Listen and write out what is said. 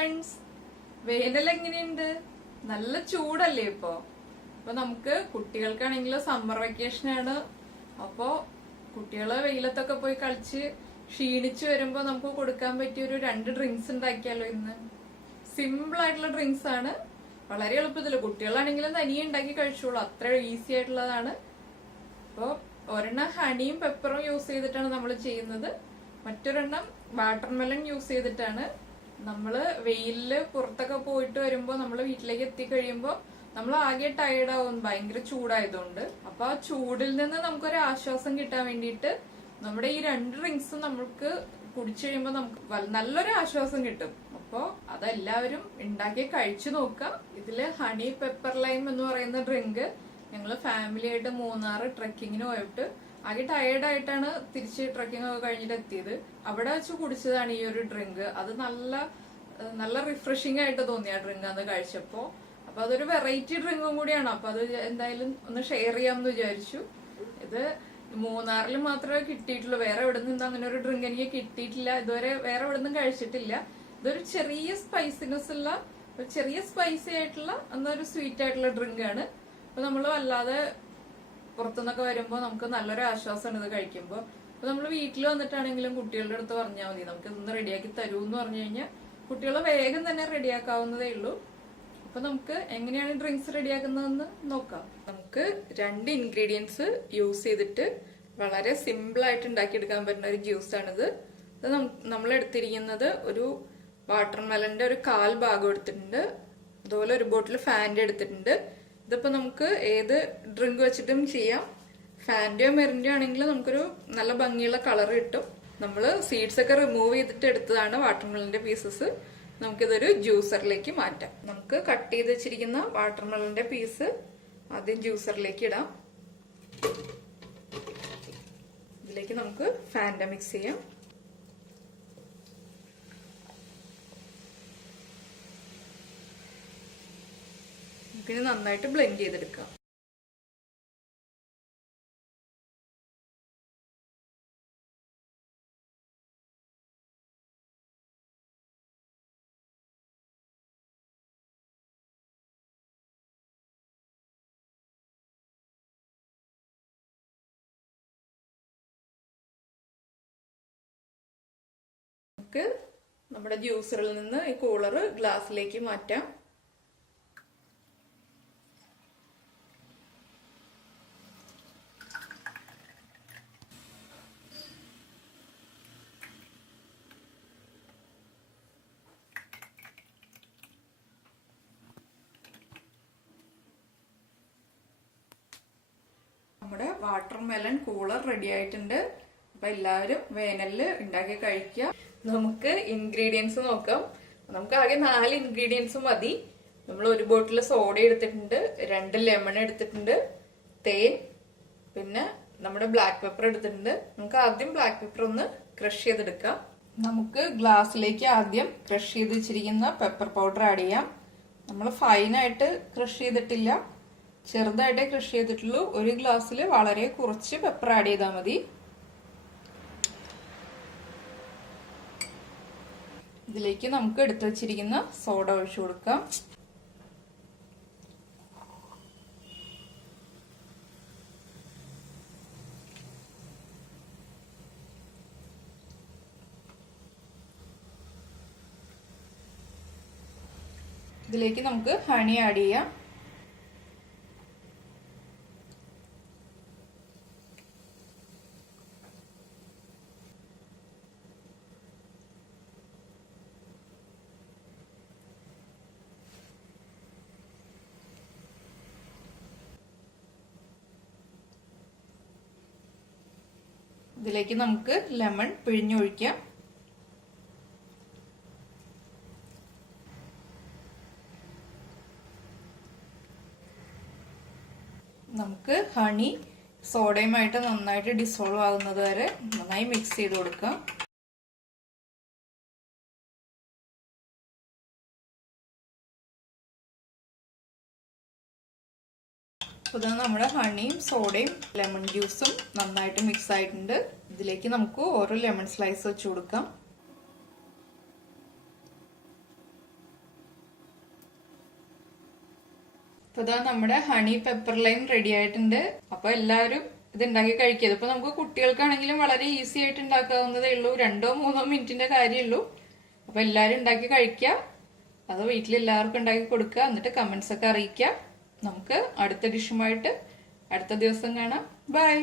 Friends, വേനൽ എങ്ങനെയുണ്ട്? നല്ല ചൂടല്ലേ ഇപ്പൊ നമുക്ക് കുട്ടികൾക്കാണെങ്കിലും സമ്മർ വെക്കേഷൻ ആണ്. അപ്പോ കുട്ടികള് വെയിലത്തൊക്കെ പോയി കളിച്ച് ക്ഷീണിച്ചു വരുമ്പോ നമുക്ക് കൊടുക്കാൻ പറ്റിയ ഒരു 2 ഡ്രിങ്ക്സ് ഉണ്ടാക്കിയാലോ ഇന്ന്. സിമ്പിൾ ആയിട്ടുള്ള ഡ്രിങ്ക്സ് ആണ്, വളരെ എളുപ്പത്തില് കുട്ടികളാണെങ്കിലും തനിയെ ഉണ്ടാക്കി കഴിച്ചോളൂ, അത്ര ഈസി ആയിട്ടുള്ളതാണ്. അപ്പോ ഒരെണ്ണം ഹണിയും പെപ്പറും യൂസ് ചെയ്തിട്ടാണ് നമ്മൾ ചെയ്യുന്നത്, മറ്റൊരെണ്ണം വാട്ടർമെലൺ യൂസ് ചെയ്തിട്ടാണ്. നമ്മള് വെയിലില് പുറത്തൊക്കെ പോയിട്ട് വരുമ്പോ നമ്മള് വീട്ടിലേക്ക് എത്തിക്കഴിയുമ്പോ നമ്മൾ ആകെ ടയർഡ് ആവും, ഭയങ്കര ചൂടായതുകൊണ്ട്. അപ്പൊ ആ ചൂടിൽ നിന്ന് നമുക്കൊരു ആശ്വാസം കിട്ടാൻ വേണ്ടിയിട്ട് നമ്മുടെ ഈ 2 ഡ്രിങ്ക്സും നമുക്ക് കുടിച്ചു കഴിയുമ്പോ നമുക്ക് നല്ലൊരു ആശ്വാസം കിട്ടും. അപ്പോ അതെല്ലാവരും ഉണ്ടാക്കി കഴിച്ചു നോക്കാം. ഇതില് ഹണി പെപ്പർ ലൈം എന്ന് പറയുന്ന ഡ്രിങ്ക് ഞങ്ങള് ഫാമിലി ആയിട്ട് മൂന്നാർ ട്രെക്കിങ്ങിന് പോയിട്ട് ആകെ ടയേർഡ് ആയിട്ടാണ് തിരിച്ച് ട്രെക്കിംഗ് ഒക്കെ കഴിഞ്ഞിട്ട് എത്തിയത്. അവിടെ വെച്ച് കുടിച്ചതാണ് ഈ ഒരു ഡ്രിങ്ക്. അത് നല്ല റിഫ്രഷിംഗ് ആയിട്ട് തോന്നി ആ ഡ്രിങ്ക് അന്ന് കഴിച്ചപ്പോ. അപ്പൊ അതൊരു വെറൈറ്റി ഡ്രിങ്കും കൂടിയാണ്. അപ്പൊ അത് എന്തായാലും ഒന്ന് ഷെയർ ചെയ്യാമെന്ന് വിചാരിച്ചു. ഇത് മൂന്നാറിൽ മാത്രമേ കിട്ടിയിട്ടുള്ളൂ, വേറെ എവിടെ നിന്നും അങ്ങനെ ഒരു ഡ്രിങ്ക് എനിക്ക് കിട്ടിയിട്ടില്ല ഇതുവരെ, വേറെ എവിടെ നിന്നും കഴിച്ചിട്ടില്ല. ഇതൊരു ചെറിയ സ്പൈസിനെസ് ഉള്ള, ഒരു ചെറിയ സ്പൈസി ആയിട്ടുള്ള എന്നൊരു സ്വീറ്റ് ആയിട്ടുള്ള ഡ്രിങ്ക് ആണ്. അപ്പൊ നമ്മൾ അല്ലാതെ പുറത്തുനിന്നൊക്കെ വരുമ്പോ നമുക്ക് നല്ലൊരു ആശ്വാസമാണ് ഇത് കഴിക്കുമ്പോ. അപ്പൊ നമ്മൾ വീട്ടിൽ വന്നിട്ടാണെങ്കിലും കുട്ടികളുടെ അടുത്ത് പറഞ്ഞാൽ മതി, നമുക്ക് ഇന്ന് റെഡിയാക്കി തരൂ എന്ന് പറഞ്ഞു കഴിഞ്ഞാൽ കുട്ടികൾ വേഗം തന്നെ റെഡിയാക്കാവുന്നതേ ഉള്ളൂ. അപ്പൊ നമുക്ക് എങ്ങനെയാണ് ഡ്രിങ്ക്സ് റെഡിയാക്കുന്നതെന്ന് നോക്കാം. നമുക്ക് 2 ഇൻഗ്രീഡിയൻസ് യൂസ് ചെയ്തിട്ട് വളരെ സിമ്പിൾ ആയിട്ട് ഉണ്ടാക്കിയെടുക്കാൻ പറ്റുന്ന ഒരു ജ്യൂസ് ആണിത്. ഇത് നമ്മൾ എടുത്തിരിക്കുന്നത് ഒരു വാട്ടർമെലന്റെ ഒരു 1/4 ഭാഗം എടുത്തിട്ടുണ്ട്. അതുപോലെ ഒരു ബോട്ടിൽ ഫാൻറ്റ എടുത്തിട്ടുണ്ട്. ഇതിപ്പോ നമുക്ക് ഏത് ഡ്രിങ്ക് വെച്ചിട്ടും ചെയ്യാം. ഫാൻറ്റയോ മെറിന്റയോ ആണെങ്കിൽ നമുക്കൊരു നല്ല ഭംഗിയുള്ള കളർ കിട്ടും. നമ്മള് സീഡ്സ് ഒക്കെ റിമൂവ് ചെയ്തിട്ട് എടുത്തതാണ് വാട്ടർമെലന്റെ പീസസ്. നമുക്കിതൊരു ജ്യൂസറിലേക്ക് മാറ്റാം. നമുക്ക് കട്ട് ചെയ്ത് വെച്ചിരിക്കുന്ന വാട്ടർമെലന്റെ പീസ് ആദ്യം ജ്യൂസറിലേക്ക് ഇടാം. ഇതിലേക്ക് നമുക്ക് ഫാൻറ്റ മിക്സ് ചെയ്യാം. പിന്നെ നന്നായിട്ട് ബ്ലെൻഡ് ചെയ്തെടുക്കാം. നമുക്ക് നമ്മുടെ ജ്യൂസറിൽ നിന്ന് ഈ കൂളർ ഗ്ലാസ്സിലേക്ക് മാറ്റാം. നമ്മുടെ വാട്ടർമെലൺ കൂളർ റെഡി ആയിട്ടുണ്ട്. അപ്പൊ എല്ലാവരും വേനലില് ഉണ്ടാക്കി കഴിക്കുക. നമുക്ക് ഇൻഗ്രീഡിയൻസ് നോക്കാം. നമുക്ക് ആകെ 4 ഇൻഗ്രീഡിയൻസ് മതി. നമ്മൾ ഒരു ബോട്ടിൽ സോഡ എടുത്തിട്ടുണ്ട്, 2 ലെമൺ എടുത്തിട്ടുണ്ട്, തേൻ, പിന്നെ നമ്മുടെ ബ്ലാക്ക് പെപ്പർ എടുത്തിട്ടുണ്ട്. നമുക്ക് ആദ്യം ബ്ലാക്ക് പെപ്പർ ഒന്ന് ക്രഷ് ചെയ്തെടുക്കാം. നമുക്ക് ഗ്ലാസ്സിലേക്ക് ആദ്യം ക്രഷ് ചെയ്ത് വെച്ചിരിക്കുന്ന പെപ്പർ പൗഡർ ആഡ് ചെയ്യാം. നമ്മൾ ഫൈനായിട്ട് ക്രഷ് ചെയ്തിട്ടില്ല, ചെറുതായിട്ടേ ക്രഷ് ചെയ്തിട്ടുള്ളൂ. ഒരു ഗ്ലാസ്സിൽ വളരെ കുറച്ച് പെപ്പർ ആഡ് ചെയ്താൽ മതി. ഇതിലേക്ക് നമുക്ക് എടുത്തു വെച്ചിരിക്കുന്ന സോഡ ഒഴിച്ചു കൊടുക്കാം. ഇതിലേക്ക് നമുക്ക് ഹണി ആഡ് ചെയ്യാം. ഇതിലേക്ക് നമുക്ക് ലെമൺ പിഴിഞ്ഞൊഴിക്കാം. നമുക്ക് ഹണി സോഡയുമായിട്ട് നന്നായിട്ട് ഡിസോൾവ് ആകുന്നത് വരെ നന്നായി മിക്സ് ചെയ്ത് കൊടുക്കാം. അപ്പോൾ ഇത് നമ്മുടെ ഹണിയും സോഡയും ലെമൺ ജ്യൂസും നന്നായിട്ട് മിക്സ് ആയിട്ടുണ്ട്. ഇതിലേക്ക് നമുക്ക് ഓരോ ലെമൺ സ്ലൈസ് വെച്ച് കൊടുക്കാം. അപ്പൊ ഇതാ നമ്മുടെ ഹണി പെപ്പർ ലൈം റെഡി ആയിട്ടുണ്ട്. അപ്പൊ എല്ലാവരും ഇത് ഉണ്ടാക്കി കഴിക്കുക. ഇപ്പൊ നമുക്ക് കുട്ടികൾക്കാണെങ്കിലും വളരെ ഈസി ആയിട്ട് ഉണ്ടാക്കാവുന്നതേ ഉള്ളൂ. 2-3 മിനിറ്റിന്റെ കാര്യമുള്ളൂ. അപ്പൊ എല്ലാരും ഉണ്ടാക്കി കഴിക്കുക. അത് വീട്ടിലെല്ലാവർക്കും ഉണ്ടാക്കി കൊടുക്കുക. എന്നിട്ട് കമന്റ്സ് ഒക്കെ അറിയിക്കുക. നമുക്ക് അടുത്ത ഡിഷുമായിട്ട് അടുത്ത ദിവസം കാണാം. ബൈ.